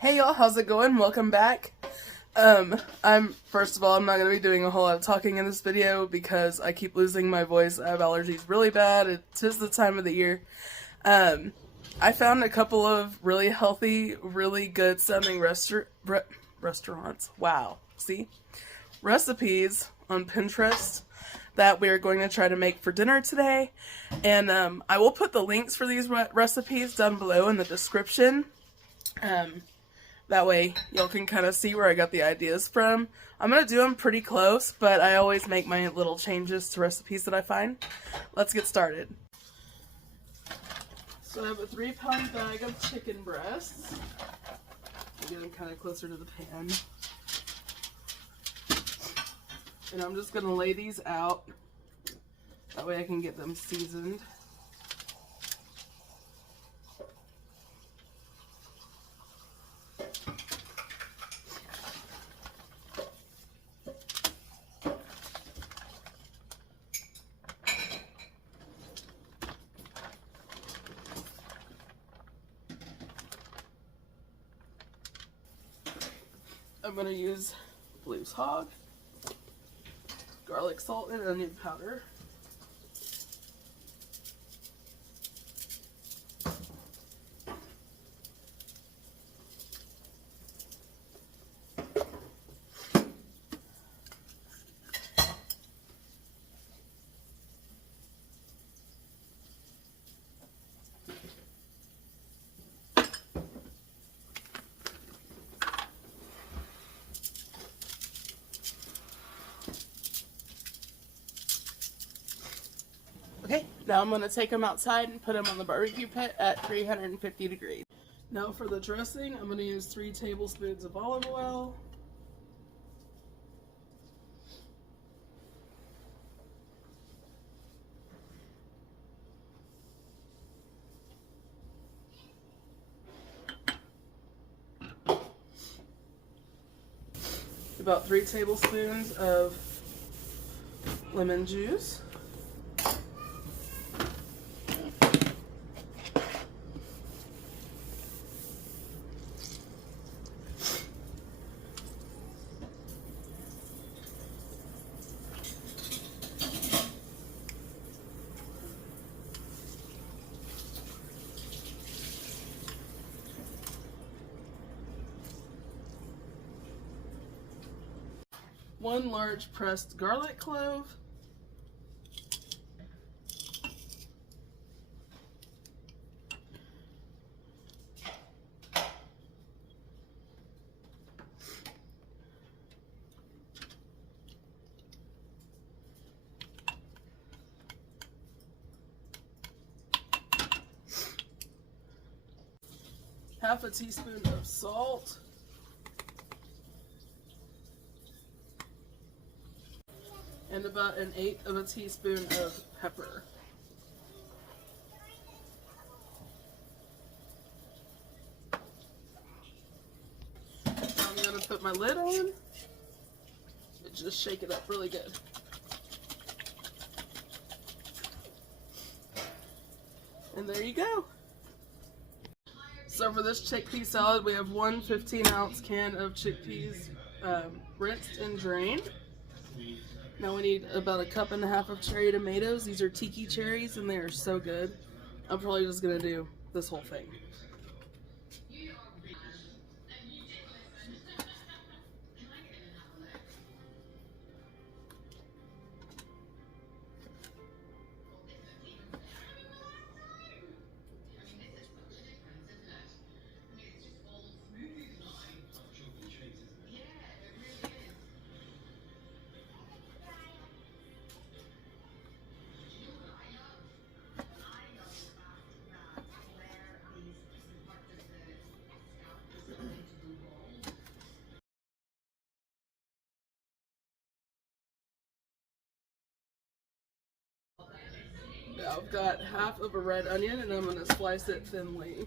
Hey y'all, how's it going? Welcome back. First of all, I'm not going to be doing a whole lot of talking in this video because I keep losing my voice. I have allergies really bad. It is the time of the year. I found a couple of really healthy, really good sounding restaurants. Wow. See? Recipes on Pinterest that we're going to try to make for dinner today. And I will put the links for these recipes down below in the description. That way y'all can kind of see where I got the ideas from. I'm going to do them pretty close, but I always make my little changes to recipes that I find. Let's get started. So I have a 3-pound bag of chicken breasts. Get them kind of closer to the pan. And I'm just going to lay these out. That way I can get them seasoned. I'm going to use Blue's Hog, garlic, salt, and onion powder. Okay, now I'm going to take them outside and put them on the barbecue pit at 350 degrees. Now for the dressing, I'm going to use 3 tablespoons of olive oil. About 3 tablespoons of lemon juice. One large pressed garlic clove. Half a teaspoon of salt. And about 1/8 of a teaspoon of pepper. Now I'm going to put my lid on and just shake it up really good. And there you go. So for this chickpea salad, we have one 15-ounce can of chickpeas rinsed and drained. Now we need about 1.5 cups of cherry tomatoes. These are tiki cherries and they are so good. I'm probably just going to do this whole thing. Now I've got half of a red onion and I'm going to slice it thinly.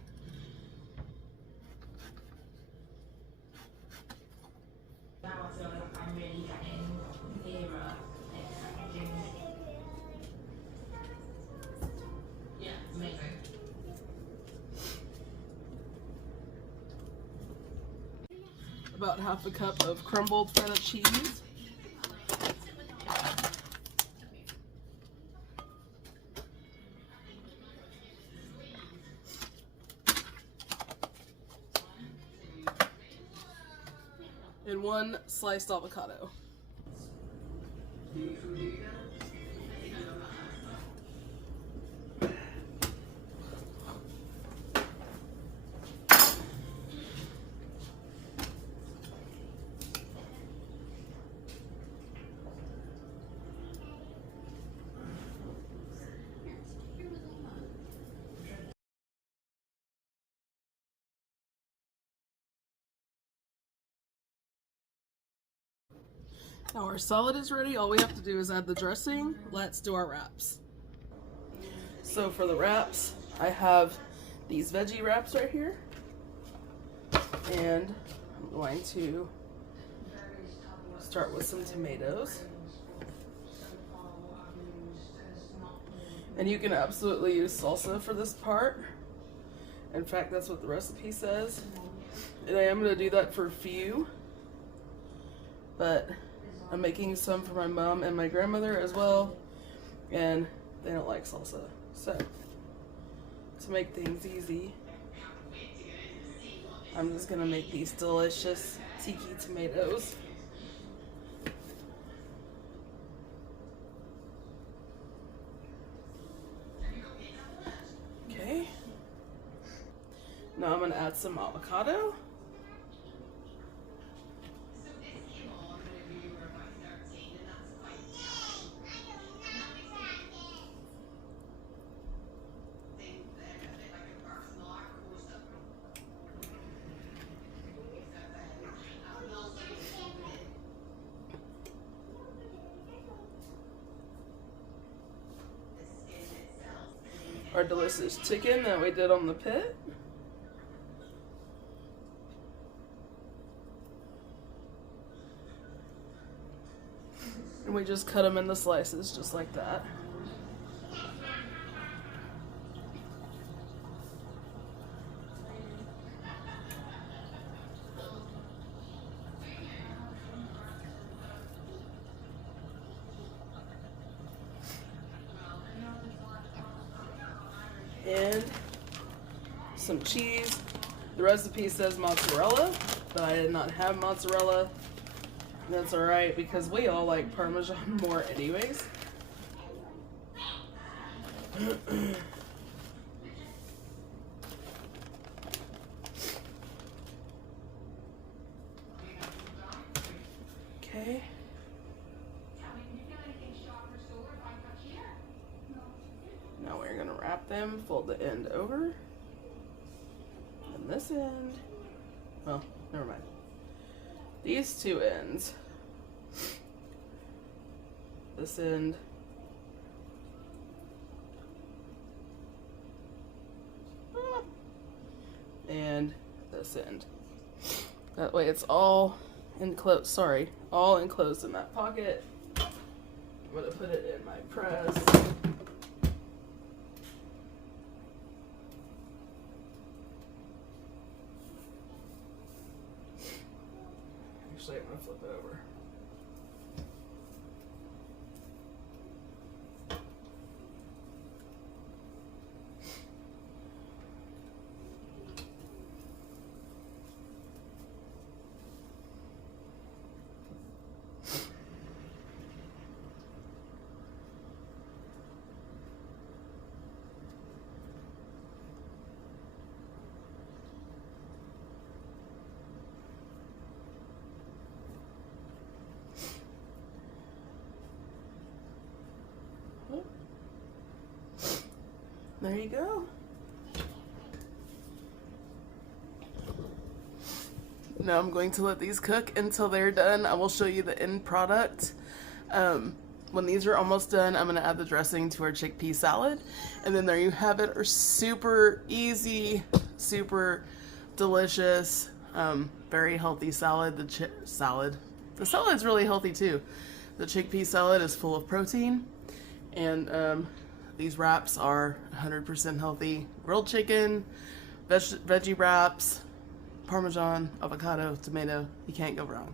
about half a cup of crumbled feta cheese. And 1 sliced avocado. Now our salad is ready. All we have to do is add the dressing. Let's do our wraps. So for the wraps, I have these veggie wraps right here. And I'm going to start with some tomatoes. And you can absolutely use salsa for this part. In fact, that's what the recipe says. And I am going to do that for a few. But I'm making some for my mom and my grandmother as well, and they don't like salsa. So, to make things easy, I'm just gonna make these delicious tiki tomatoes. Okay. Now I'm gonna add some avocado. Our delicious chicken that we did on the pit. And we just cut them into slices just like that. And some cheese. The recipe says mozzarella, but I did not have mozzarella. That's alright because we all like Parmesan more anyways. Okay. Now we're going to wrap them, fold the end over, and this end, well, never mind. These two ends, this end, and this end. That way it's all enclosed, sorry, all enclosed in that pocket. I'm going to put it in my press. Actually, I'm going to flip it over. There you go. Now I'm going to let these cook until they're done. I will show you the end product. When these are almost done, I'm going to add the dressing to our chickpea salad. And then there you have it, our super easy, super delicious, very healthy salad. The salad's really healthy too. The chickpea salad is full of protein. And these wraps are 100% healthy. Grilled chicken, veggie wraps, Parmesan, avocado, tomato. You can't go wrong.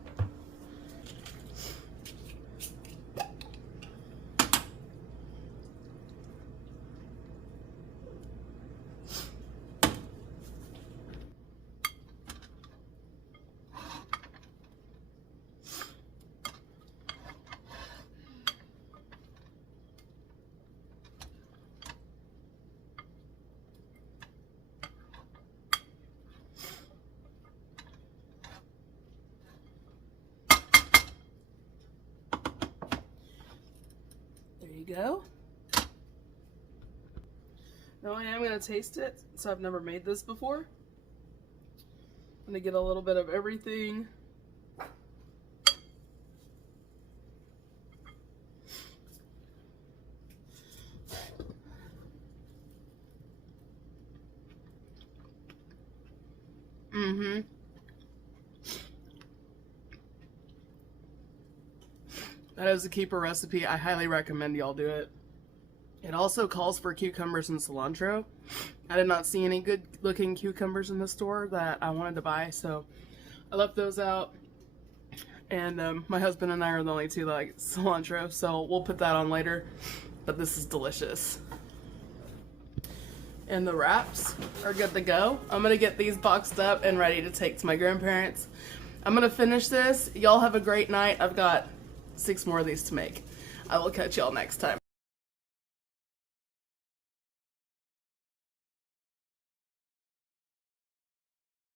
There you go. Now I am going to taste it, so I've never made this before. I'm going to get a little bit of everything. That is a keeper recipe. I highly recommend y'all do it. It also calls for cucumbers and cilantro. I did not see any good looking cucumbers in the store that I wanted to buy, so I left those out. And my husband and I are the only two that like cilantro, so we'll put that on later. But this is delicious. And the wraps are good to go. I'm gonna get these boxed up and ready to take to my grandparents. I'm gonna finish this. Y'all have a great night. I've got 6 more of these to make. I will catch y'all next time.